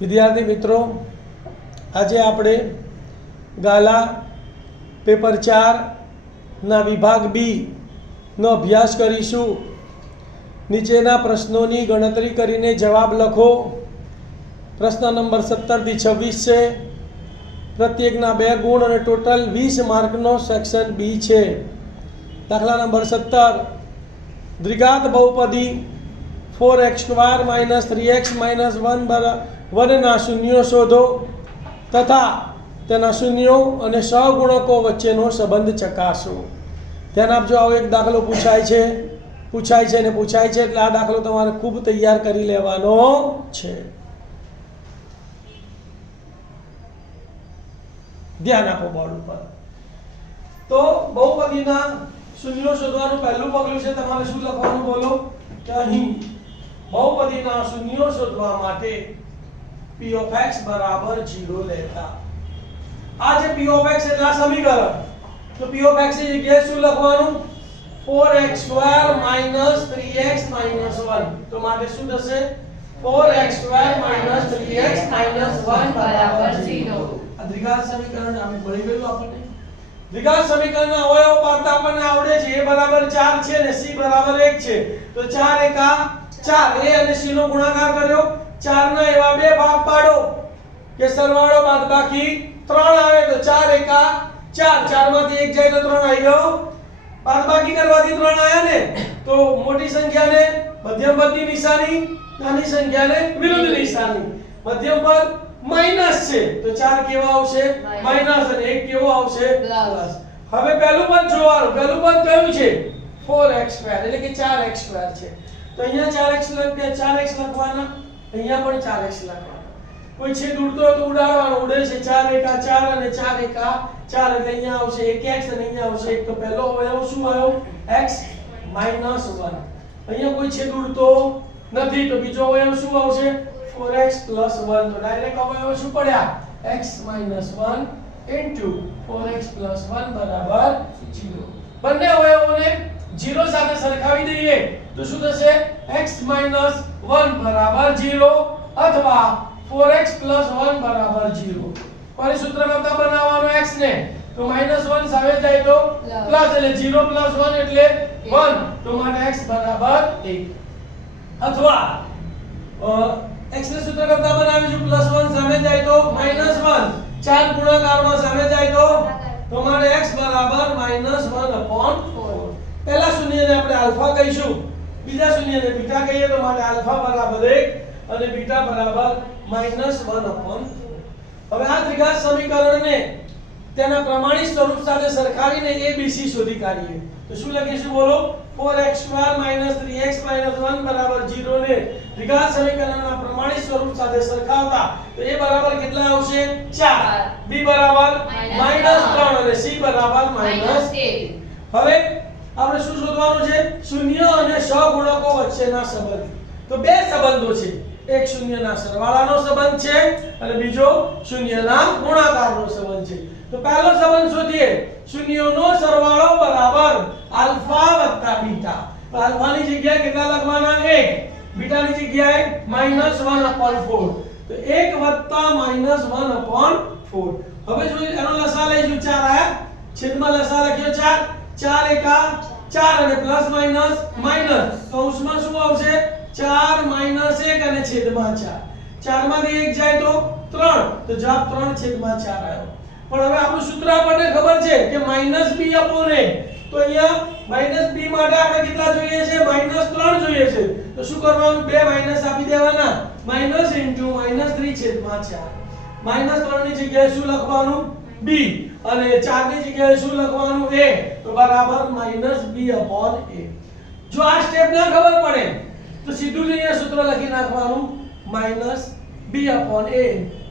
વિદ્યાર્થી મિત્રો, આજે આપણે ગાલા પેપર 4ના વિભાગ બીનો અભ્યાસ કરીશું. નીચેના પ્રશ્નોની ગણતરી કરીને જવાબ લખો. પ્રશ્ન નંબર 17 થી 26 છે. પ્રત્યેકના 2 ગુણ અને ટોટલ 20 માર્કનો સેક્શન બી છે. દાખલા નંબર 17, દ્વિઘાત બહુપદી 4x² - 3x - 1 ના શૂન્યો શોધો તથા તેના શૂન્યો અને સહગુણકો વચ્ચેનો સંબંધ ચકાસો. ધ્યાન આપજો, આવો એક દાખલો પૂછાય છે એટલે આ દાખલો તમારે ખૂબ તૈયાર કરી લેવાનો છે. ધ્યાન આપો બોર્ડ ઉપર. તો બહુપદીના શૂન્યો શોધવાનું પહેલું પગલું છે. તમારે શું લખવાનું બોલો કે અહીં બહુપદીના શૂન્યો શોધવા માટે p of x બરાબર 0 લેતા. આ જે p of x એટલે આ સમીકરણ. તો p of x ની જગ્યાએ શું લખવાનું? 4x² - 3x - 1. તો માટે શું થશે? 4x² - 3x - 1 બરાબર 0. આ દ્વિઘાત સમીકરણ આપણે ભણી ગયું. આપણને દ્વિઘાત સમીકરણના અવયવો પાડતા આપણને આવડે છે. a બરાબર 4 છે અને c બરાબર 1 છે. તો 4 એકા 4, a અને c નો ગુણાકાર કર્યો. 4 ના એવા બે ભાગ પાડો કે સરવાળો બાદબાકી 3 આવે. તો 4 એકા 4, 4 માંથી 1 જાય તો 3 આવી ગયો. બાદબાકી કરવાથી 3 આયા ને. તો મોટી સંખ્યાને મધ્યમ પદની નિશાની, નાની સંખ્યાને વિરુદ્ધ નિશાની. મધ્યમ પદ માઈનસ છે તો 4 કેવા આવશે? માઈનસ, અને 1 કેવો આવશે? પ્લસ. હવે પહેલું પદ જોવાનું. પહેલું પદ કયું છે? 4x² એટલે કે 4x² છે. તો અહીંયા 4x લખવાના, અહીંયા પણ 4x લખવાના. કોઈ છેદ ઉડતો હોય તો ઉડાડવાનો. ઉડે છે 4 એકા 4 અને 4 એકા 4 એટલે અહીંયા આવશે 1x અને અહીંયા આવશે 1. તો પહેલો અવયવ શું આવ્યો? x - 1. અહીંયા કોઈ છેદ ઉડતો નથી તો બીજો અવયવ શું આવશે? 4x + 1. તો ડાયરેક્ટ અવયવ શું પડ્યા? x - 1 * 4x + 1 બરાબર 0. બંને અવયવોને 0 સાથે સરખાવી દઈએ તો શું થશે? x - 1 બરાબર 0 અથવા 4x + 1 બરાબર 0. ફરી સૂત્ર કરતા બનાવવાનો x ને. તો -1 સામે જાય તો પ્લસ, એટલે 0 + 1 એટલે 1. તો માટે x બરાબર 1. અથવા x ને સૂત્ર કરતા બનાવીશું. +1 સામે જાય તો -1. 4 ગુણાકારમાં સામે જાય તો માટે x બરાબર -1/4. પહેલા શૂન્યને આપણે આલ્ફા કહીશું, બીજા શૂન્યને બીટા કહીએ. તો માટે આલ્ફા બરાબર 1 અને બીટા બરાબર -1/4. હવે આ દ્વિઘાત સમીકરણને તેના પ્રમાણિત સ્વરૂપ સાથે સરખાવીને abc શોધી કાઢીએ. તો શું લખીશું બોલો? 4x² - 3x - 1 બરાબર 0 ને દ્વિઘાત સમીકરણના પ્રમાણિત સ્વરૂપ સાથે સરખાવતા તો a બરાબર કેટલા આવશે? 4, b બરાબર -3 અને c બરાબર -1. હવે આપણે શું શોધવાનું છે? શૂન્ય અને સહગુણકો વચ્ચેના સંબંધ. તો બે સંબંધો છે. એક શૂન્યના સરવાળાનો સંબંધ છે અને બીજો શૂન્યના ગુણાકારનો સંબંધ છે. તો પહેલો સંબંધ શોધીએ. શૂન્યોનો સરવાળો બરાબર આલ્ફા વત્તા બીટા. તો આલ્ફાની જગ્યાએ કેટલા લખવાના? 1. બીટાની જગ્યાએ -1/4. તો 1 વત્તા -1/4. હવે જો એનો લસા લઈશું 4 આયા, છેદમાં લસા લખ્યો 4. 4 એકા 4 અને પ્લસ માઈનસ કૌંસમાં શું આવશે? 4 - 1 અને છેદમાં 4. 4 માંથી 1 જાય તો 3. તો જવાબ 3/4 આવ્યો. પણ હવે આપણું સૂત્ર આપણને ખબર છે કે -b/a. તો અહીંયા -b માટે આપણે કેટલા જોઈએ છે? -3 જોઈએ છે. તો શું કરવાનું? બે માઈનસ આપી દેવાના. -(-3/4) -3 ની જગ્યાએ શું લખવાનું? b અને 4 ની જગ્યાએ શું લખવાનું? a. તો બરાબર -b/a. જો આ સ્ટેપ ના ખબર પડે તો સીધું જ અહીંયા સૂત્ર લખી નાખવાનું. -b/a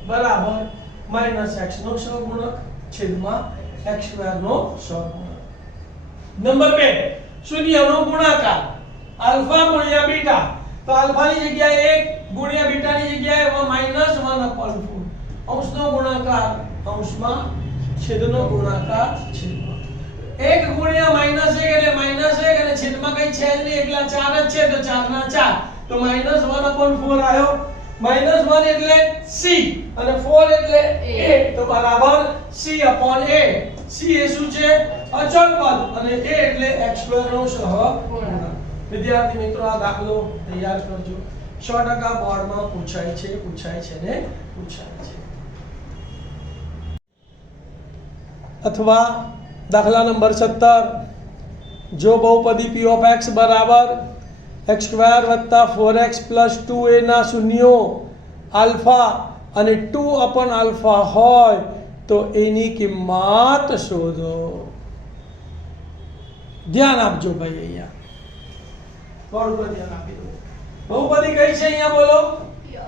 બરાબર -x નો સહગુણક છેદમાં x² નો સહગુણક. નંબર 2, શૂન્યનો ગુણાકાર. આલ્ફા ગુણ્યા બીટા. તો આલ્ફાની જગ્યાએ 1 ગુણ્યા બીટાની જગ્યાએ -1/4. અંશનો ગુણાકાર અંશમાં, છેદનો ગુણાકાર છેદમાં. 1 ગુણ્યા -1 એટલે -1 અને છેદમાં કઈ છે જ નહીં, એકલા 4 જ છે. તો 4 ના 4 તો -1/4 આવ્યો. -1/4 -1 એટલે c અને 4 એટલે a, તો બરાબર c upon a. c એ શું છે? અચળ પદ અને a એટલે x² નો સહગુણક. વિદ્યાર્થી મિત્રો આ દાખલો તૈયાર કરજો. 100% બોર્ડમાં પૂછાય છે ને પૂછાય છે. અથવા દાખલા નંબર 17, જો બહુપદી p of x બરાબર x² + 4x + 2a ના શૂન્યો આલ્ફા અને 2 upon આલ્ફા હોય તો એની કિંમત શોધો. ધ્યાન આપજો ભાઈ, અહીંયા થોડું પર ધ્યાન આપી દો. બહુપદી કઈ છે અહીંયા બોલો?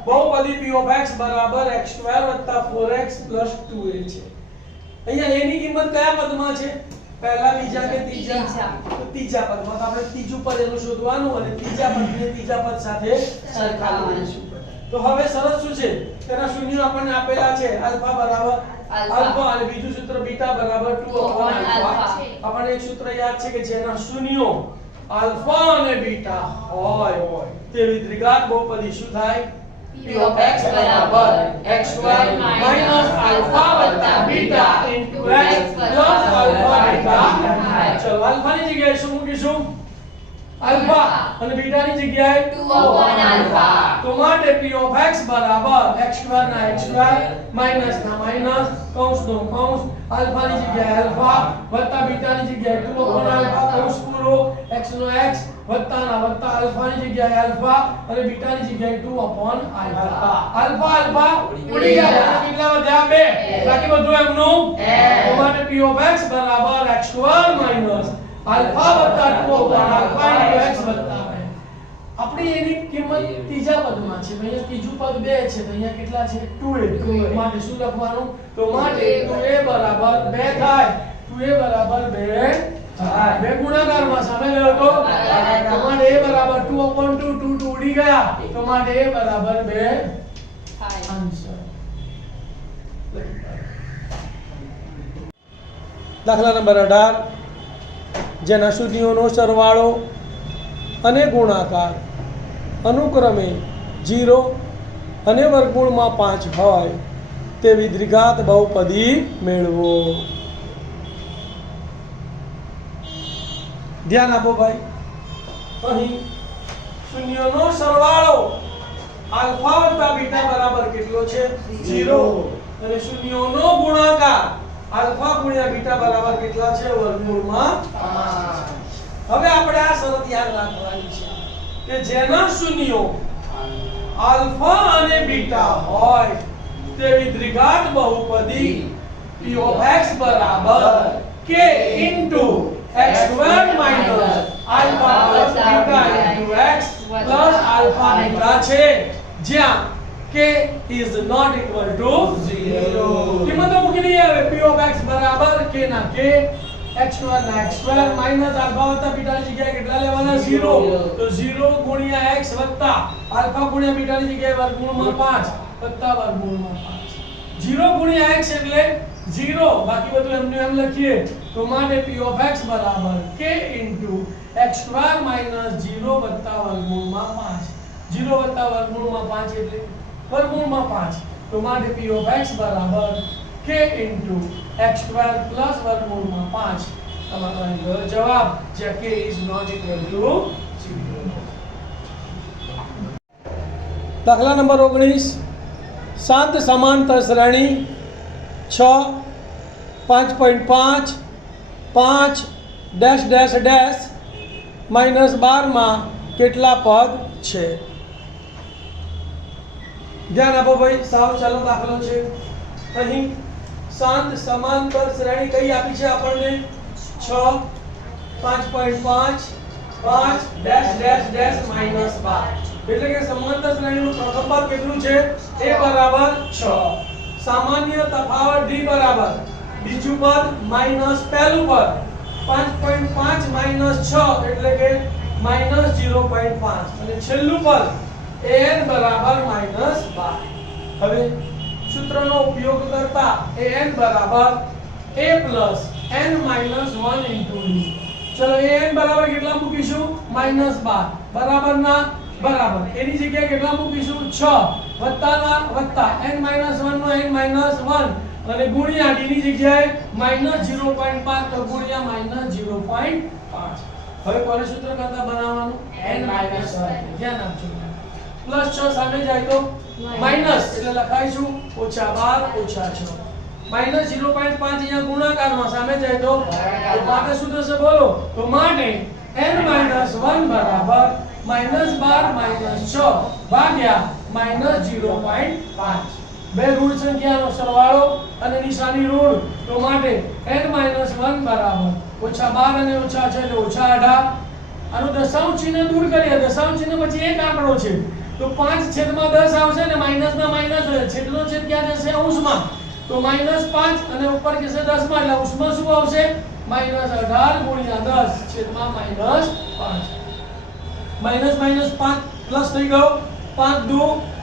બહુપદી p of x બરાબર x² + 4x + 2a છે. અહીંયા a ની કિંમત કયા પદમાં છે? પહેલા, બીજા કે ત્રીજા? તો ત્રીજા પદમાં. તો આપણે ત્રીજું પદ એનું શોધવાનું અને ત્રીજા પદને ત્રીજા પદ સાથે સરખાવી દઈશું. તો હવે સરસ શું છે? તેના શૂન્યો આપણને આપેલા છે. આલ્ફા બરાબર આલ્ફા અને બીજું સૂત્ર બીટા બરાબર 2 upon આલ્ફા. આપણને એક સૂત્ર યાદ છે કે જેના શૂન્યો આલ્ફા અને બીટા હોય તેવી દ્વિઘાત બહુપદી શું થાય? p of x બરાબર x² - alpha + beta * x + alpha beta. ચલો આલ્ફાની જગ્યાએ શું મૂકીશું? આલ્ફા અને બીટાની જગ્યાએ 2 upon આલ્ફા. તો માટે p of x બરાબર x² ના x² માઈનસ ના માઈનસ કૌંસ નો કૌંસ આલ્ફાની જગ્યાએ આલ્ફા વત્તા બીટાની જગ્યાએ 2 upon આલ્ફા કૌંસ પૂરો x નો x વત્તા ના વત્તા આલ્ફાની જગ્યાએ આલ્ફા અને બીટાની જગ્યાએ 2 upon આલ્ફા. આલ્ફા ઉડી ગયા. કેટલા વધ્યા? 2. બાકી બધું એમનું. તો માટે p of x બરાબર x² માઈનસ આલ્ફા વત્તા 2 upon આલ્ફા * x વત્તા 2. આપણી એની કિંમત ત્રીજા પદમાં છે. અહીંયા ત્રીજું પદ 2 છે તો અહીંયા કેટલા છે? 2a. માટે શું લખવાનું? તો માટે 2a બરાબર 2 થાય. 2a બરાબર 2 થાય. બે ગુણાકારમાં સામે ગયો તો માટે a બરાબર 2 upon 2 2 ઉડી ગયા. તો માટે a બરાબર 2 થાય. આન્સર. દાખલા નંબર 18, જેના શૂન્યોનો સરવાળો અને ગુણાકાર અનુક્રમે 0 અને વર્ગમૂળમાં 5 હોય તેવી દ્વિઘાત બહુપદી મેળવો. ધ્યાન આપો ભાઈ. અહીં શૂન્યોનો સરવાળો આલ્ફા વત્તા બીટા બરાબર કેટલો છે? 0 અને શૂન્યોનો ગુણાકાર આલ્ફા ગુણ્યા બીટા બરાબર કેટલા છે? વર્ગમૂળમાં 5. હવે આપણે આ શરત યાદ રાખવાની છે કે જેના શૂન્યો આલ્ફા અને બીટા હોય તેવી દ્વિઘાત બહુપદી p of x બરાબર k * x² - alpha + beta * x + alpha beta છે, જ્યાં k is not equal to 0. કિંમતો મૂકી દઈએ. હવે p of x બરાબર k ના k x² ના x² માઈનસ આલ્ફા વત્તા બીટાની જગ્યાએ કેટલા લેવાના? 0. તો 0 ગુણ્યા x વત્તા આલ્ફા ગુણ્યા બીટાની જગ્યાએ વર્ગમૂળમાં 5 વત્તા વર્ગમૂળમાં 5. 0 ગુણ્યા x એટલે 0. બાકી બધું એમનું એમ લખીએ. તો માટે p of x બરાબર k * x² - 0 વત્તા વર્ગમૂળમાં 5. 0 વત્તા વર્ગમૂળમાં 5 એટલે વર્ગમૂળમાં 5. તો માટે p of x બરાબર k * x² + વર્ગમૂળમાં 5. તમારો અહીં જવાબ જે k is not equal to 0. દાખલા નંબર 19, શાંત સમાંતર શ્રેણી 6 5.5 5 -12 માં કેટલા પદ છે? ધ્યાન આપો ભાઈ. સાવ ચાલો દાખલો છે. અહીં શાંત સમાંતર શ્રેણી કઈ આપી છે આપણને? 6 5.5 5 -12. એટલે કે સમાંતર શ્રેણીનું પ્રથમ પદ કેટલું છે? a બરાબર 6. સામાન્ય તફાવત d બરાબર બીજું પદ માઈનસ પહેલું પદ. 5.5 - 6 એટલે કે -0.5 અને છેલ્લું પદ an બરાબર -12. હવે સૂત્રનો ઉપયોગ કરતા an બરાબર a plus n minus 1 into d. ચલો an બરાબર કેટલા મૂકીશું? -12 બરાબર ના બરાબર એની જગ્યાએ કેટલા મૂકીશું 6 વત્તાના વત્તા n - 1 નો n - 1 અને ગુણ્યા d ની જગ્યાએ -0.5 તો ગુણ્યા -0.5 હવે કોને સૂત્ર કરતા બનાવવાનું n - 1 ધ્યાન આપજો પ્લસ 6 સામે જાય તો માઈનસ એટલે લખાઈશું -12 - 6 -0.5 અહીંયા ગુણાકારમાં સામે જાય તો માટે શું થશે બોલો તો માટે n - 1 બરાબર -12 - 6 ભાગ્યા -0.5 બે ઋણ સંખ્યાનો સરવાળો અને નિશાની ઋણ તો માટે n - 1 બરાબર -12 અને -6 એટલે -18 આનું દશાંશ ચિહ્ન દૂર કરીએ દશાંશ ચિહ્ન પછી એક આંકડો છે તો 5/10 આવશે ને માઈનસમાં માઈનસ હોય છેદનો છેદ ક્યાં જશે અંશમાં તો -5 અને ઉપર જશે 10 માં એટલે અંશમાં શું આવશે -18 ગુણ્યા 10 છેદમાં -5 -5 પ્લસ થઈ ગયો 5 દુ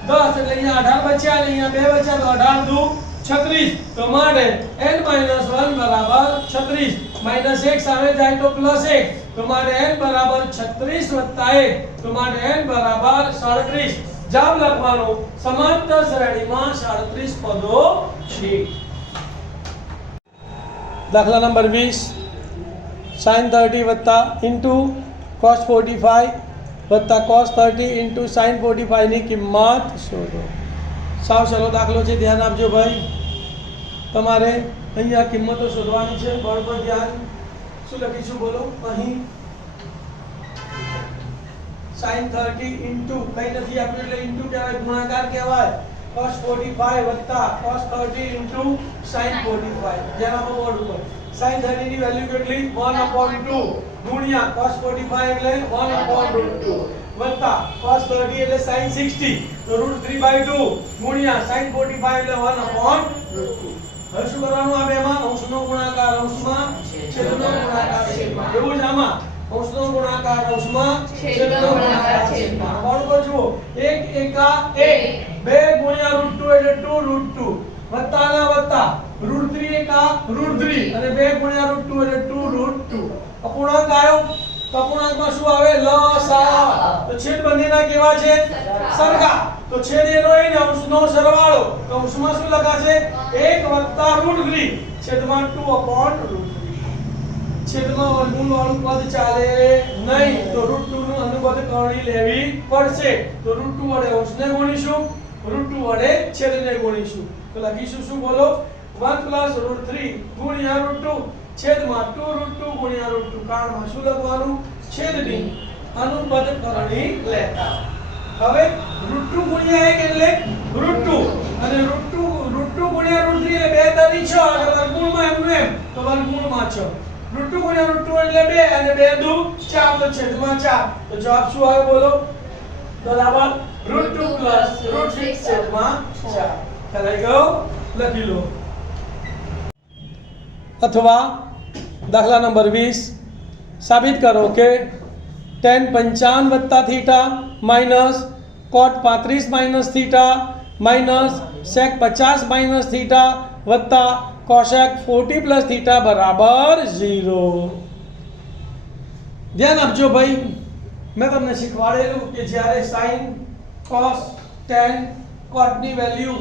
10 એટલે અહીંયા 18 બચ્યા અને અહીંયા 2 બચ્યા તો 18 દુ 36 તો માટે n - 1 બરાબર 36 -1 સામે જાય તો +1 તો માટે n બરાબર 36 + 1 તો માટે n બરાબર 37 જવાબ લખવાનો સમાંતર શ્રેણીમાં 37 પદો છે દાખલા number 20 sin 30 into cos 45 cos 30 into sin 45 ની કિંમત શોધો સાવ સરળ દાખલો છે ધ્યાન આપજો ભાઈ તમારે અહીંયા કિંમતો શોધવાની છે બરાબર ધ્યાન શું લખીશું બોલો અહીં sin 30 into કઈ નથી આપ્યું એટલે into કહેવાય ગુણાકાર કહેવાય cos 45 cos 30 into sin 45 જેના પર બોર્ડ ઉપર sin 30 ની વેલ્યુ કેટલી 1/2 ગુણ્યા cos 45 એટલે 1/√2 વત્તા cos 30 એટલે sin 60 તો √3/2 ગુણ્યા sin 45 એટલે 1/√2 હવે શું કરવાનું આ બેમાં અંશનો ગુણાકાર અંશમાં છેદનો ગુણાકાર છેદમાં એવું જ આમાં અંશનો ગુણાકાર અંશમાં છેદનો ગુણાકાર છેદમાં બરાબર જુઓ 1 એકા 1 2 ગુણ્યા √2 એટલે 2√2 વત્તાના વત્તા √3 એકા √3 અને 2 ગુણ્યા √2 એટલે 2√2 અપૂર્ણાંક આવ્યો તો અપૂર્ણાંકમાં શું આવે લસા તો છેદ બંનેના કેવા છે સરખા તો છેદ એનો એ ને અંશનો સરવાળો તો અંશમાં શું લખાશે 1 + √3 છેદમાં 2/√3 છેદમાં વર્ગમૂળ વાળું પદ ચાલે નહીં તો √2 નું અનુપદ કરણી લેવી પડશે તો √2 વડે અંશને ગુણીશું √2 વડે છેદને ગુણીશું તો લખીશું શું બોલો 1 + √3 ગુણ્યા √2 છેદમાં 2√2 ગુણ્યા √2 કાળમાં શું લખવાનું છેદની અનુપદ કરણી લેતા હવે √2 ગુણ્યા 1 એટલે √2 અને √2 ગુણ્યા √3 એટલે 2 * 6 અને વર્ગમૂળમાં એમનું એમ તો વર્ગમૂળમાં 6 √2 ગુણ્યા √2 એટલે 2 અને 2 દુ 4 તો છેદમાં 4 તો જવાબ શું આવે બોલો બરાબર √2 + √3 છેદમાં 4 થઈ ગયો લખી લો અથવા દાખલા નંબર 20 સાબિત કરો કે tan 55 + θ cot 35 - θ sec 50 - θ cosec 40 + θ બરાબર 0 ધ્યાન આપજો ભાઈ મેં તમને શીખવાડેલું કે જ્યારે sin cos tan cot ની વેલ્યુ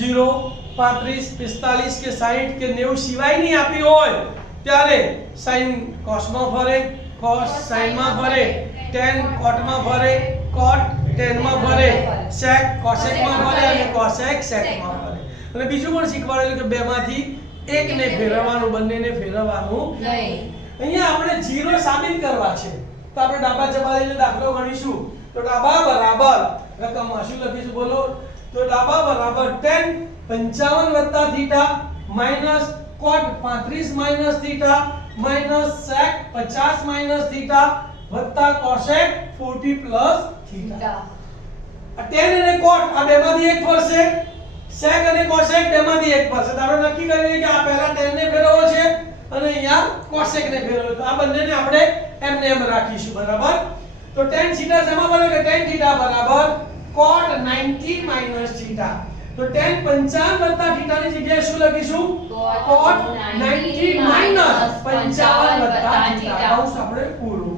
0 35 45 કે 60 કે 90 સિવાયની આપી હોય ત્યારે sin cos માં ફરે cos sin માં ફરે tan cot માં ફરે cot tan માં ફરે sec cosec માં ફરે અને cosec sec માં ફરે અને બીજું પણ શીખવાડેલું કે બેમાંથી એકને ફેરવવાનું બંનેને ફેરવવાનું નહીં અહીંયા આપણે 0 સાબિત કરવા છે તો આપણે ડાબા જવાબે દાખલો ગણીશું તો ડાબા બરાબર રકમમાં શું લખીશું બોલો તો ડાબા બરાબર tan 55 + θ cot 35 - θ sec 50 - θ cosec 40 + θ આ tan અને cot આ બેમાંથી એક ફરશે sec અને cosec બેમાંથી એક ફરશે તો આપણે નક્કી કરીએ કે આ પહેલા tan ને ફેરવવો છે અને અહીંયા cosec ને ફેરવવો તો આ બંનેને આપણે એમને એમ રાખીશું બરાબર તો tan θ શેમાં બને કે tan θ બરાબર cot 90 - θ તો tan 55 + θ ની જગ્યાએ શું લખીશું cot 90 - 55 + θ કૌંસ આપણે પૂરું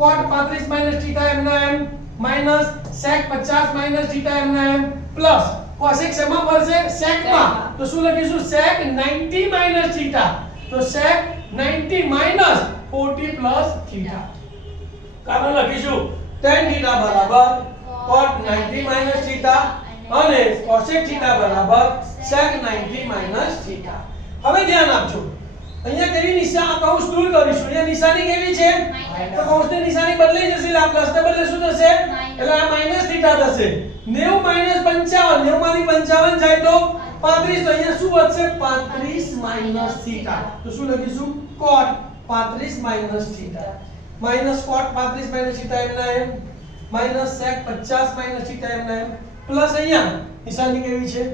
cot 35 minus theta m ના m minus sec 50 minus theta m ના m plus cosec શેમાં પડશે sec માં તો શું લખીશું sec 90 minus theta તો sec 90 minus 40 plus theta કારણ લખીશું tan theta બરાબર cot 90 minus theta અને cosec theta બરાબર sec 90 minus theta હવે ધ્યાન આપજો અહીંયા કેવી નિશાની કૌંસ દૂર કરીશું અહીંયા નિશાની કેવી છે તો કૌંસની નિશાની બદલાઈ જશે એટલે આ પ્લસ ને બદલે શું થશે એટલે આ માઈનસ થીટા થશે 90 માઈનસ 55 90 માંથી 55 જાય તો 35 તો અહીંયા શું વધશે 35 માઈનસ થીટા તો શું લખીશું cot 35 minus theta minus cot 35 minus theta એમ ના એમ માઈનસ sec 50 માઈનસ થીટા એમ ના એમ પ્લસ અહીંયા નિશાની કેવી છે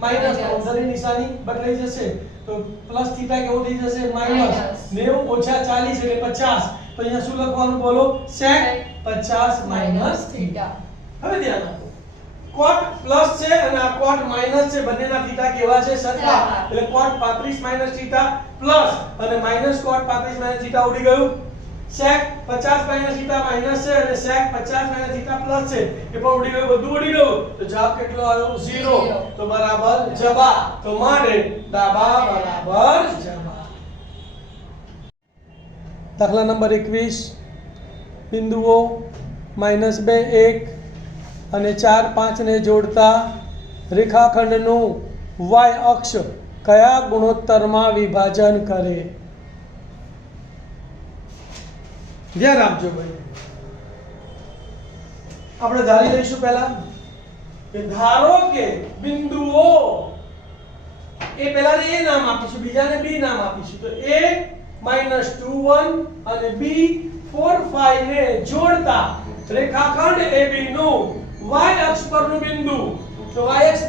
માઈનસ કૌંસની નિશાની બદલાઈ જશે તો પ્લસ થીટા કેવું થઈ જશે માઈનસ 90 ઓછા 40 એટલે 50 તો અહીંયા શું લખવાનું બોલો sec 50 માઈનસ થીટા હવે ધ્યાન આપો cot પ્લસ છે અને આ cot માઈનસ છે બંનેના થીટા કેવા છે સરખા એટલે cot 35 માઈનસ થીટા પ્લસ અને માઈનસ cot 35 માઈનસ થીટા ઉડી ગયું sec 50 માઈનસ થીટા માઈનસ છે અને sec 50 માઈનસ થીટા પ્લસ છે એ પણ ઉડી ગયું બધું ઉડી ગયું તો જવાબ કેટલો આવ્યો 0 તો બરાબર જવાબ તો માટે ડાબા બરાબર જવાબ દાખલા નંબર 21 બિંદુઓ -2 1 અને 4 5 ને જોડતા રેખાખંડનું y અક્ષ કયા ગુણોત્તરમાં વિભાજન કરે ધ્યાન આપજો ભાઈ આપણે ધારી લઈશું પહેલા કે ધારો કે બિંદુઓ એ પહેલા એ નામ આપીશું બીજાને b નામ આપીશું તો a -2 1 અને b 4 5 ને જોડતા રેખાખંડ AB નું y અક્ષ પરનું બિંદુ તો y અક્ષ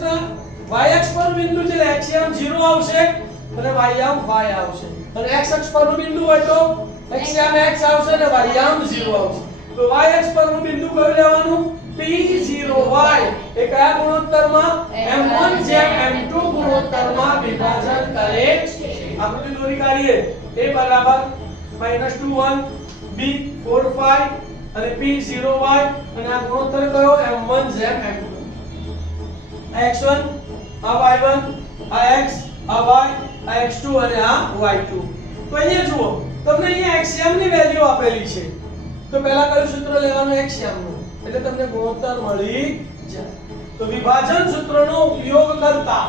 પરનું બિંદુ છે એટલે x 0 આવશે અને y આવશે અને x અક્ષ પરનું બિંદુ હોય તો x આવશે અને y 0 આવશે તો y અક્ષ પરનું બિંદુ કયું લેવાનું P0y એ કયા ગુણોત્તરમાં m1 m2 ગુણોત્તરમાં વિભાજન કરે છે આકૃતિ દોરી કાઢીએ a બરાબર -2 1 b 4 5 અને P0y અને આ ગુણોત્તર કયો m1 m2 આ x1 આ y1 આ x આ y આ x2 અને આ y2 તો અહીંયા જુઓ તમને અહીંયા xm ની વેલ્યુ આપેલી છે તો પહેલા કયું સૂત્ર લેવાનું xm નું એટલે તમને ગુણોત્તર મળી જાય તો વિભાજન સૂત્રનો ઉપયોગ કરતા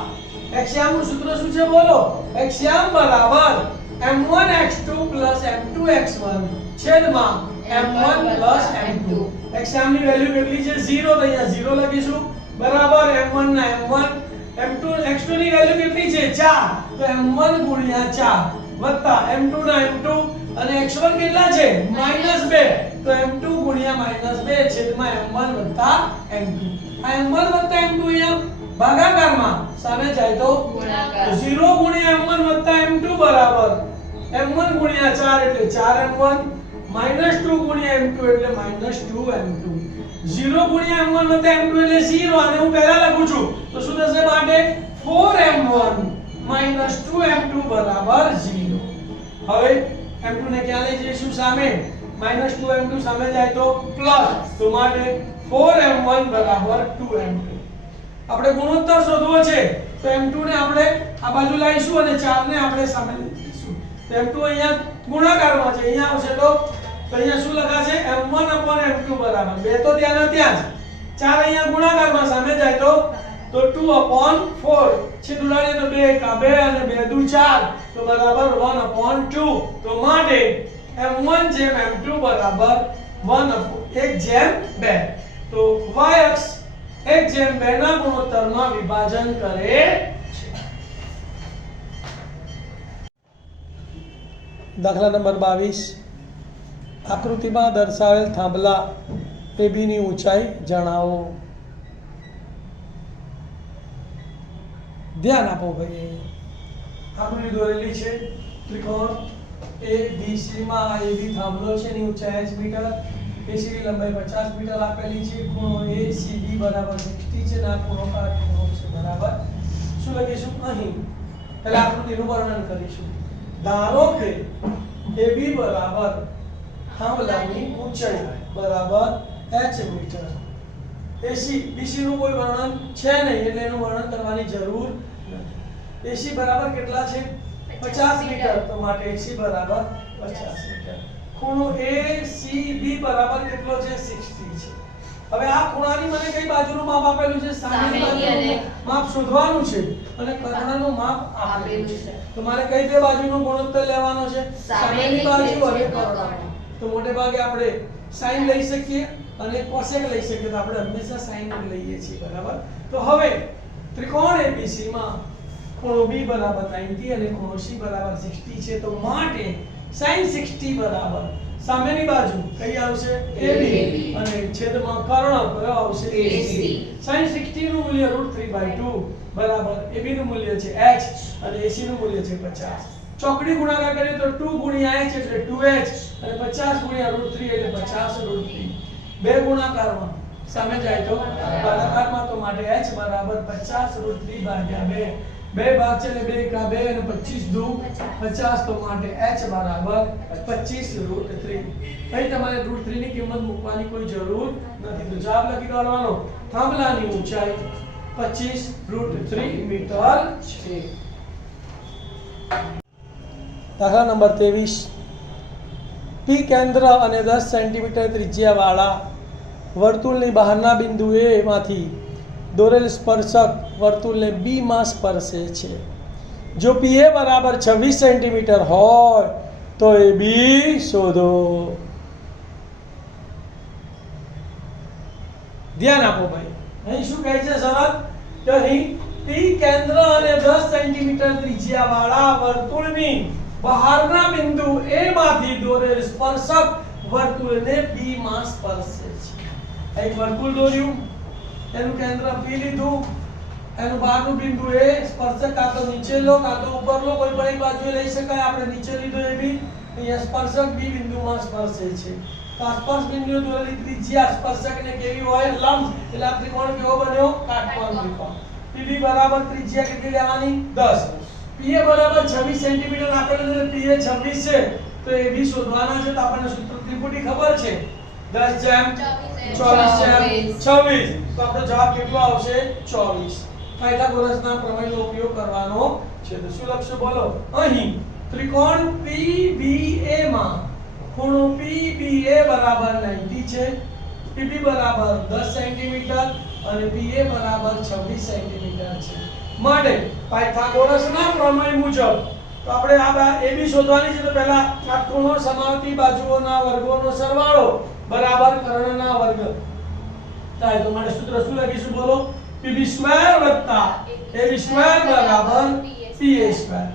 xm નું સૂત્ર શું છે બોલો xm બરાબર m1x2 m2x1 છેદમાં m1 m2 xm ની વેલ્યુ કેટલી છે 0 તો અહીંયા 0 લખીશું બરાબર m1 ના m1 m2 x2 ની વેલ્યુ કેટલી છે 4 તો m1 4 વત્તા m2 ના m2 અને x1 કેટલા છે -2 તો m2 -2 છેદમાં m1 વત્તા m2 આ m1 વત્તા m2 અહીંયા ભાગાકારમાં સામે જાય તો ગુણાકાર 0 m1 વત્તા m2 બરાબર m1 4 એટલે 4m1 -2 m2 એટલે -2m2 0 m1 વત્તા m2 એટલે 0 અને હું પહેલા લખું છું તો શું થશે માટે 4m1 -2m2 બરાબર 0 હવે m2 ને ક્યાં લઈ જઈશું સામે -2m2 સામે જાય તો પ્લસ તો માટે 4m1 બરાબર 2m2 આપણે ગુણોત્તર શોધવો છે તો m2 ને આપણે આ બાજુ લાવીશું અને 4 ને આપણે સામે લઈશું તો m2 અહીંયા ગુણાકારમાં છે અહીંયા આવશે તો અહીંયા શું લખાશે m1/m2 બરાબર 2 તો ત્યાં જ 4 અહીંયા ગુણાકારમાં સામે જાય તો 2/4 છે દુલાડીએ તો 2 કા 2 અને 2 દુ 4 તો બરાબર 1/2 તો માટે m1 m2 બરાબર 1/2 તો y અક્ષ 1/2 ના ગુણોત્તરમાં વિભાજન કરે છે દાખલા નંબર 22 આકૃતિમાં દર્શાવેલ થાંભલા AB ની ઊંચાઈ જણાવો ધ્યાન આપો ભાઈ આકૃતિ દોરેલી છે ત્રિકોણ ABC માં AB થાંભલો છે ની ઊંચાઈ h મીટર AC ની લંબાઈ 50 મીટર આપેલી છે ખૂણો ACB બરાબર 60 છે ના ખૂણો કાટખૂણો છે બરાબર શું લખીશું અહીં પહેલા આકૃતિનું વર્ણન કરીશું ધારો કે AB બરાબર થાંભલાની ઊંચાઈ બરાબર h મીટર. એસી બીસી નું કોઈ વર્ણન છે નહીં એટલે એનું વર્ણન કરવાની જરૂર નથી. એસી બરાબર કેટલા છે? 50 મીટર. તો માટે એસી બરાબર 50 મીટર. ખૂણો ACB બરાબર કેટલો છે? 60 છે. હવે આ ખૂણાની મને કઈ બાજુનું માપ આપેલું છે? સામેની બાજુનું માપ શોધવાનું છે અને કર્ણનું માપ આપેલું છે. તો મારે કઈ બે બાજુનો ગુણોત્તર લેવાનો છે? સામેની બાજુ અને કર્ણનો. તો મોટે ભાગે આપણે sin લઈ શકીએ અને cosec લઈ શકીએ. તો આપણે હંમેશા sin લઈએ છીએ બરાબર. તો હવે ત્રિકોણ ABC માં ખૂણો B બરાબર 90 અને ખૂણો C બરાબર 60 છે. તો માટે sin 60 બરાબર સામેની બાજુ કઈ આવશે? AB અને છેદમાં કર્ણ કયો આવશે? AC. sin 60 નું મૂલ્ય √3/2 બરાબર AB નું મૂલ્ય છે h અને AC નું મૂલ્ય છે 50. ચોકડી ગુણાકાર કરીએ તો 2 ગુણ્યા h એટલે 2h અને 50 ગુણ્યા √3 એટલે 50 √3. બે ગુણાકારમાં સામે જાય તો ભાગાકારમાં. તો માટે h બરાબર 50 √3 ભાગ્યા 2. બે ભાગ છે એટલે 2 કા 2 અને 25 દુ 50. તો માટે h બરાબર 25 √3. અહીં તમારે √3 ની કિંમત મૂકવાની કોઈ જરૂર નથી. તો જવાબ લખી કાઢવાનો. થાંભલાની ઊંચાઈ 25 √3 મીટર છે. દાખલા નંબર 23. P કેન્દ્ર અને 10 સેન્ટીમીટર ત્રિજ્યાવાળા વર્તુળની બહારના બિંદુ A માંથી દોરેલ સ્પર્શક વર્તુળને B માં સ્પર્શે છે. જો PA બરાબર 26 સેન્ટીમીટર હોય તો AB શોધો. ધ્યાન આપો ભાઈ. અહીં શું કહે છે શરત? કે અહીં P કેન્દ્ર અને 10 સેન્ટીમીટર ત્રિજ્યાવાળા વર્તુળની બહારના બિંદુ A માંથી દોરેલ સ્પર્શક વર્તુળને B માં સ્પર્શે છે. એક વર્તુળ દોર્યું, એનું કેન્દ્ર P લીધું, એનું બહારનું બિંદુ A, સ્પર્શક કાં તો નીચે લો કાં તો ઉપર લો, કોઈ પણ એક બાજુએ લઈ શકાય. આપણે નીચે લીધો AB, અહીંયા સ્પર્શક B બિંદુમાં સ્પર્શે છે. તો આ સ્પર્શ બિંદુએ દોરેલી ત્રિજ્યા સ્પર્શકને કેવી હોય? લંબ. એટલે આ ત્રિકોણ કેવો બન્યો? કાટકોણ ત્રિકોણ. PB બરાબર ત્રિજ્યા કેટલી લેવાની? 10. PA બરાબર 26 સેન્ટીમીટર આપેલું છે. PA 26 છે તો AB શોધવાના છે. તો આપણને સૂત્ર ત્રિપુટી ખબર છે. 10 જેમ 24 જેમ 26. તો આપણો જવાબ કેટલો આવશે? 24. પાયથાગોરસના પ્રમેયનો ઉપયોગ કરવાનો છે. તો શું લખશો બોલો? અહીં ત્રિકોણ PBA માં ખૂણો PBA બરાબર 90 છે. PB બરાબર 10 સેન્ટીમીટર અને PA બરાબર 26 સેન્ટીમીટર છે. માટે પાયથાગોરસના પ્રમેય મુજબ તો આપણે આ AB શોધવાની છે. તો પહેલા કાટખૂણો સમાવતી બાજુઓના વર્ગોનો સરવાળો બરાબર કર્ણના વર્ગ થાય. તો માટે સૂત્ર શું લખીશું બોલો? PB² વત્તા AB² બરાબર PA².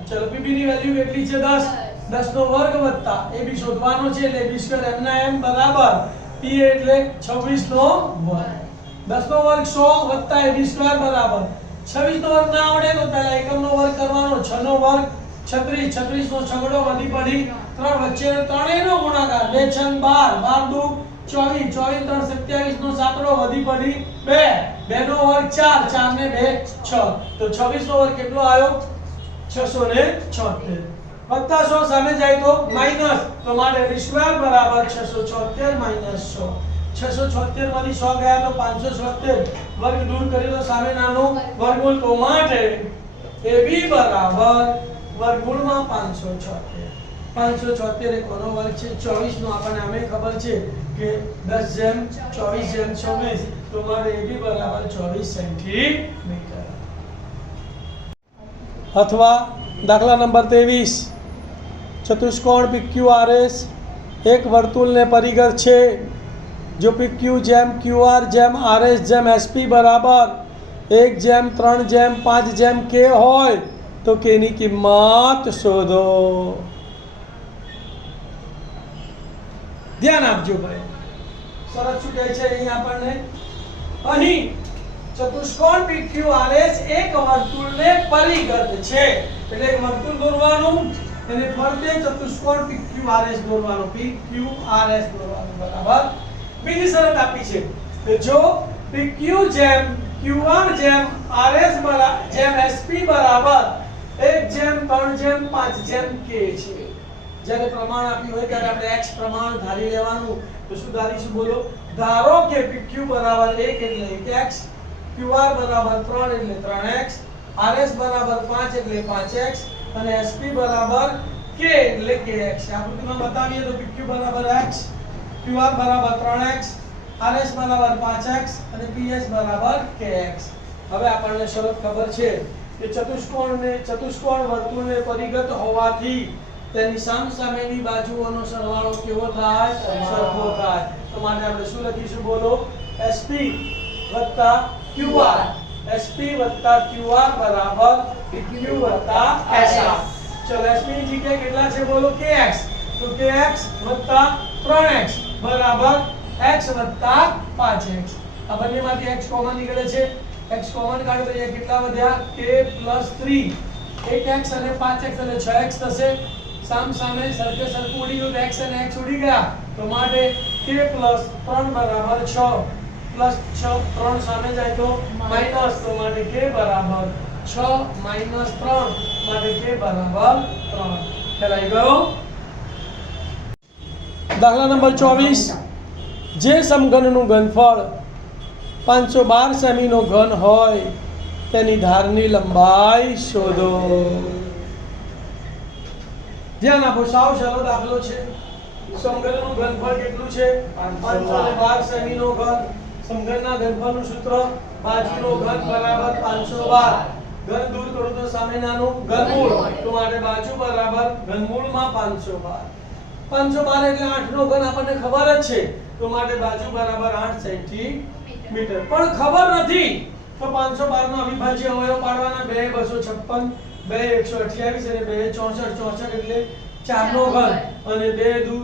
ચલો PB ની વેલ્યુ કેટલી છે? 10. 10 નો વર્ગ વત્તા AB શોધવાનો છે એટલે AB² એમના એમ બરાબર PA એટલે 26 નો વર્ગ. 10 નો વર્ગ 100 વત્તા AB² બરાબર 26 નો વર્ગ ના આવડે તો પહેલા એકમનો વર્ગ કરવાનો. 6 નો વર્ગ 36. 36 નો છગડો વધી પડી 3 વચ્ચે ત્રણેયનો ગુણાકાર 2 6 12 12 દુ 24 24 3 27 નો સાતડો વધી પડી 2 2 નો વર્ગ 4 4 ને 2 6. તો 26 નો વર્ગ કેટલો આવ્યો? 676 વત્તા 100 સામે જાય તો માઈનસ. તો માટે AB² બરાબર 676 માઈનસ 100. 676 માંથી 100 ગયા તો 576. વર્ગ દૂર કરીએ તો સામે નાનો વર્ગમૂળ. તો માટે AB બરાબર વર્ગમૂળમાં 576. 576 એ કોનો વર્ગ છે? 24 નો. આપણને આમે ખબર છે કે 10 જેમ 24 જેમ 26. તો માટે AB બરાબર 24 સેન્ટીમીટર. અથવા દાખલા નંબર 23. ચતુષ્કોણ PQRS એક વર્તુળને પરિઘ છે. જો PQ જેમ QR જેમ RS જેમ SP બરાબર 1 જેમ 3 જેમ 5 જેમ K હોય તો K ની કિંમત શોધો. ધ્યાન આપજો ભાઈ. સરસ શું કહે છે અહીં આપણને? અહીં ચતુષ્કોણ PQRS એક વર્તુળને પરિઘ છે. એટલે એક વર્તુળ દોરવાનું, એને ફરતે ચતુષ્કોણ PQRS દોરવાનું. PQRS દોરવાનું બરાબર. બીજી શરત આપી છે કે જો PQ જેમ QR જેમ RS જેમ SP બરાબર 1 જેમ 3 જેમ 5 જેમ K છે. જ્યારે પ્રમાણ આપ્યું હોય ત્યારે આપણે x પ્રમાણ ધારી લેવાનું. તો શું ધારીશું બોલો? ધારો કે pq બરાબર 1 એટલે 1x, qr બરાબર 3 એટલે 3x, rs બરાબર 5 એટલે 5x અને sp બરાબર k એટલે kx. આકૃતિમાં બતાવીએ તો pq બરાબર x, qr બરાબર 3x, rs બરાબર 5x અને ps બરાબર kx. હવે આપણને શરત ખબર છે કે ચતુષ્કોણ વર્તુળને પરિઘટ હોવાથી તેની સામસામેની બાજુઓનો સરવાળો કેવો થાય? સરખો થાય. તો માટે આપણે શું લખીશું બોલો? sp qr, sp qr બરાબર pq sr. ચલો sp ની જગ્યાએ કેટલા છે બોલો? kx. તો kx 3x બરાબર x 5x. આ બંનેમાંથી x કોમન નીકળે છે. x કોમન કાઢો તો અહીંયા કેટલા વધ્યા? k + 3. 1x અને 5x એટલે 6x થશે. સામ સામે સરખે સરખું ઉડી ગયું તો x અને x ઉડી ગયા. તો માટે k + 3 બરાબર 6 + 6 3 સામે જાય તો માઈનસ. તો માટે k બરાબર 6 - 3 માટે k બરાબર 3. ખેલાઈ ગયો. દાખલા નંબર 24. જે સમઘનનું ઘનફળ 512 સેમીનો ઘન હોય તેની ધારની લંબાઈ શોધો. ધ્યાન આપો. સાવ સરળ દાખલો છે. સમઘનનું ઘનફળ કેટલું છે? 512 સેમીનો ઘન. સમઘનના ઘનફળનું સૂત્ર બાજુનો ઘન બરાબર 512. ઘન દૂર કરું તો સામેનાનું ઘનમૂળ. તો માટે બાજુ બરાબર ઘનમૂળમાં 512. 512 એટલે 8 નો ઘન આપણને ખબર જ છે. તો માટે બાજુ બરાબર 8 સેન્ટીમીટર. પણ ખબર નથી તો 512 નો અવિભાજ્ય અવયવ પાડવાના. 2 256, 2 128 અને 2 64. 64 એટલે 4 નો ઘન અને 2 દુ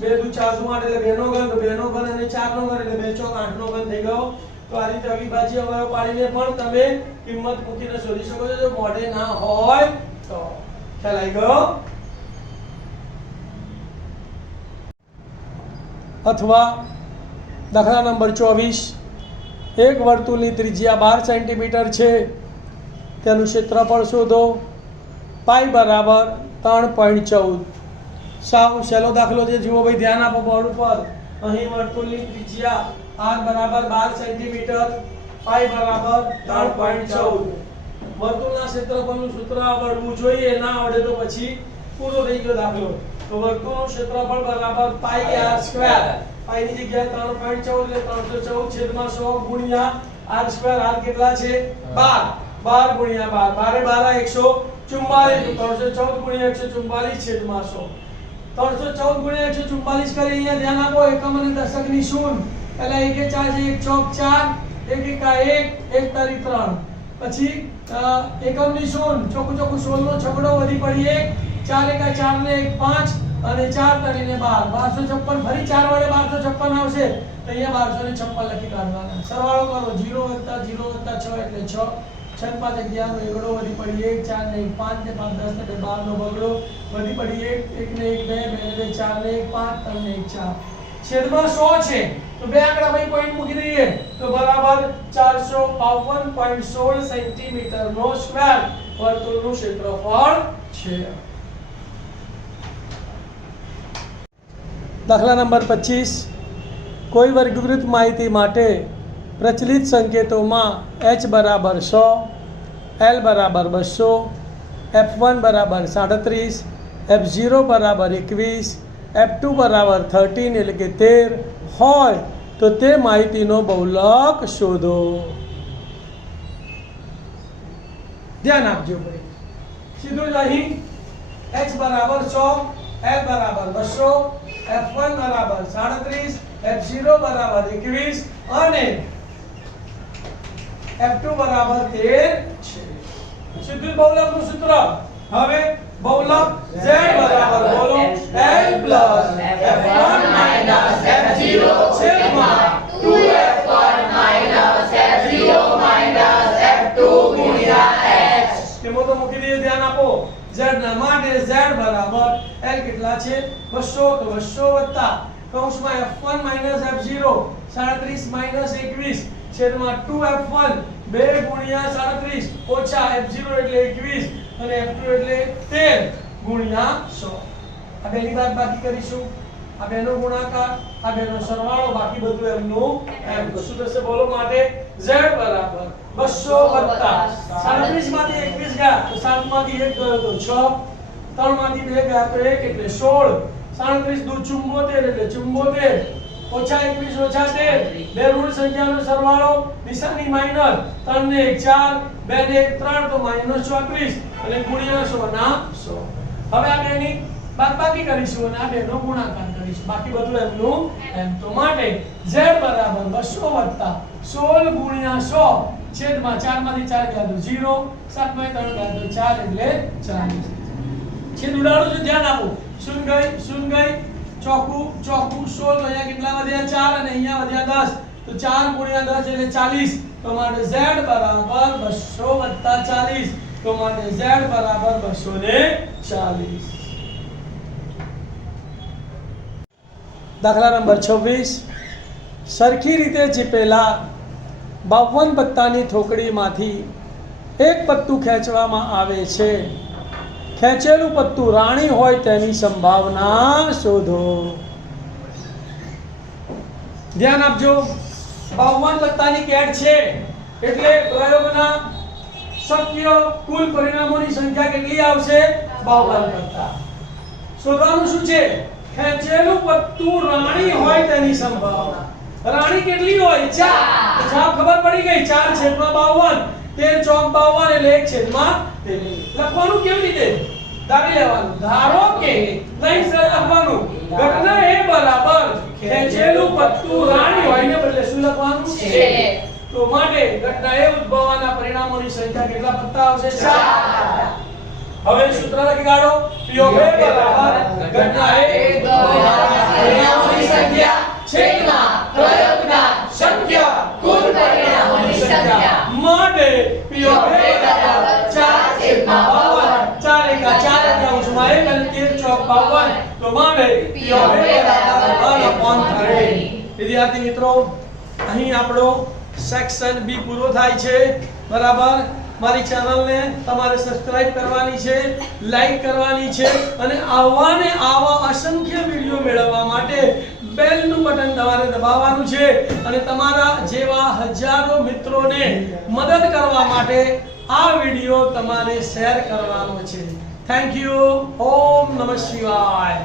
4 દુ 8 એટલે 2 નો ઘન. તો 2 નો ઘન અને 4 નો ઘન એટલે 2 ચોક 8 નો ઘન થઈ ગયો. તો આ રીતે અવિભાજ્ય અવયવ પાડીને પણ તમે કિંમત મૂકીને શોધી શકો છો જો મોઢે ના હોય તો. ખ્યાલ આવી ગયો. અથવા દાખલા નંબર 24. એક વર્તુળની ત્રિજ્યા 12 સેન્ટીમીટર છે. તેનું ક્ષેત્રફળ શોધો. પાઈ બરાબર 3.14. સાવ સહેલો દાખલો છે. જુઓ ભાઈ, ધ્યાન આપો બોર્ડ ઉપર. અહીં વર્તુળની ત્રિજ્યા r બરાબર 12 સેન્ટીમીટર, પાઈ બરાબર 3.14. વર્તુળના ક્ષેત્રફળનું સૂત્ર આવડવું જોઈએ. ના આવડે તો પછી પૂરો થઈ ગયો દાખલો. તો વર્તુળનું ક્ષેત્રફળ બરાબર પાઈ r². પાઈ ની જગ્યાએ 3.14 એટલે 314/100 ગુણ્યા r². r કેટલા છે? 12. 12 ગુણ્યા 12. 12 144. 314 ગુણ્યા 144/100. 314 ગુણ્યા 144 કરી. અહીંયા ધ્યાન આપો. એકમ અને દશકની શૂન્ય. એટલે 1 4 છે, 1 ચોક 4, 1 1 1, 1 તારી 3. પછી એકમની શૂન્ય. ચોખ્ખું 16 નો છગડો વધી પડી 1, 4 1 4 ને 1 5 અને 4 તરીને 12. 1256 ફરી 4 વડે 1256 આવશે. તો અહીંયા 1256 લખી કાઢવાના. સરવાળો કરો. 0 + 0 + 6 એટલે 6. 6 5 11 નો એકડો વધી પડી 1, 4 ને 1 5 ને 5 10 ને 12 નો બગડો વધી પડી 1 ને 1 2 2 ને 4 ને 1 5 3 ને 1 4. છેદમાં 100 છે તો બે આંકડા ભાઈ પોઈન્ટ મૂકી દઈએ તો બરાબર 452.16 સેન્ટીમીટર નો સ્ક્વેર વર્તુળનું ક્ષેત્રફળ છે. દાખલા નંબર 25. કોઈ વર્ગીકૃત માહિતી માટે પ્રચલિત સંકેતોમાં h બરાબર 100, l બરાબર 200, f1 બરાબર 37, f0 બરાબર 21, f2 બરાબર 13 એટલે કે 13 હોય તો તે માહિતીનો બહુલક શોધો. ધ્યાન આપજો ભાઈ. સીધું જ અહીં h બરાબર 100, l બરાબર 200, f1 બરાબર 37, f0 બરાબર 21 અને f2 બરાબર 13 છે. સીધું બહુલકનું સૂત્ર. હવે બહુલક z બરાબર બોલો l plus f1 minus f0 છેદમાં 2f1 minus f0 minus f2 ગુણ્યા h. તેમાં તો મૂકી દઈએ. ધ્યાન આપો. z ના માટે z બરાબર l કેટલા છે? 200. તો 200 વત્તા કૌંસમાં f1 minus f0 37 minus 21 છેદમાં 2f1 2 ગુણ્યા 37 ઓછા f0 એટલે 21 અને f2 એટલે 13 ગુણ્યા 100. આ બેની બાદબાકી કરીશું, આ બેનો ગુણાકાર, આ બેનો સરવાળો, બાકી બધું એમનું એમ. તો શું થશે બોલો? માટે z બરાબર 200 + 37 માંથી 21 ગયા તો 7 માંથી 1 ગયો તો 6, 3 માંથી 2 ગયા તો 1 એટલે 16, 37 દુ 74 એટલે 74, ઓછા 21 ઓછા 13, બે ઋણ સંખ્યાનો સરવાળો, નિશાની માઈનર, 3 ને 1 4, 2 ને 1 3 તો -34 અને ગુણ્યા 100 ના 100. હવે આ બેની બાદબાકી કરીશું અને આ બેનો ગુણાકાર કરીશું, બાકી બધું એમનું એમ. તો માટે z બરાબર 200 + 16 ગુણ્યા 100 છેદમાં 4 માંથી 4 ગયા તો 0, 7 માંથી 3 ગયા તો 4 એટલે 40. છેદ ઉડાડો છો, ધ્યાન આપો. શૂન્ય ગઈ ચોકું 16 તો અહીંયા કેટલા વધ્યા? 4 અને અહીંયા વધ્યા 10 તો 4 ગુણ્યા 10 એટલે 40. તો માટે z બરાબર 200 + 40. તો માટે z બરાબર 240. દાખલા નંબર 26. સરખી રીતે ચીપેલા 52 પત્તાની ઠોકડીમાંથી એક પત્તું ખેંચવામાં આવે છે. ખેંચેલું પત્તું રાણી હોય તેની સંભાવના શોધો. ધ્યાન આપજો. 52 પત્તાની કેટ છે એટલે પ્રયોગના શક્ય કુલ પરિણામોની સંખ્યા કેટલી આવશે? 52 પત્તા. શોધવાનું શું છે? ખેંચેલું પત્તું રાણી હોય તેની સંભાવના. રાણી કેટલી હોય? 4. તો જવાબ ખબર પડી ગઈ. 4/52. 13 ચોક 52 એટલે 1/13. લખવાનું કેવી રીતે? ધારી લેવાનું. ધારો કે નહીં સર લખવાનું. ઘટના એ બરાબર ખેંચેલું પત્તું રાણી હોય ને બદલે શું લખવાનું છે? તો માટે ઘટના એ ઉદ્ભવવાના પરિણામોની સંખ્યા કેટલા પત્તા આવશે? 4. હવે સૂત્ર લખી કાઢો. P of A બરાબર ઘટના એ ઉદ્ભવવાના પરિણામોની સંખ્યા છેદમાં પ્રયોગના શક્ય કુલ પરિણામોની સંખ્યા. માટે P of A બરાબર 4/52. 4 એકા 4 એટલે અંશમાં 1 અને 13 ચોક 52. તો માટે P of A બરાબર 1/30. વિદ્યાર્થી મિત્રો, અહીં આપણો સેક્શન બી પૂરો થાય છે. બરાબર. મારી ચેનલને તમારે સબસ્ક્રાઇબ કરવાની છે, લાઈક કરવાની છે અને આવા અસંખ્ય વિડિયો મેળવવા માટે બેલનું બટન તમારે દબાવવાનું છે અને તમારા જેવા હજારો મિત્રોને મદદ કરવા માટે આ વિડિયો તમારે શેર કરવાનો છે. Thank you. ઓમ નમઃ શિવાય.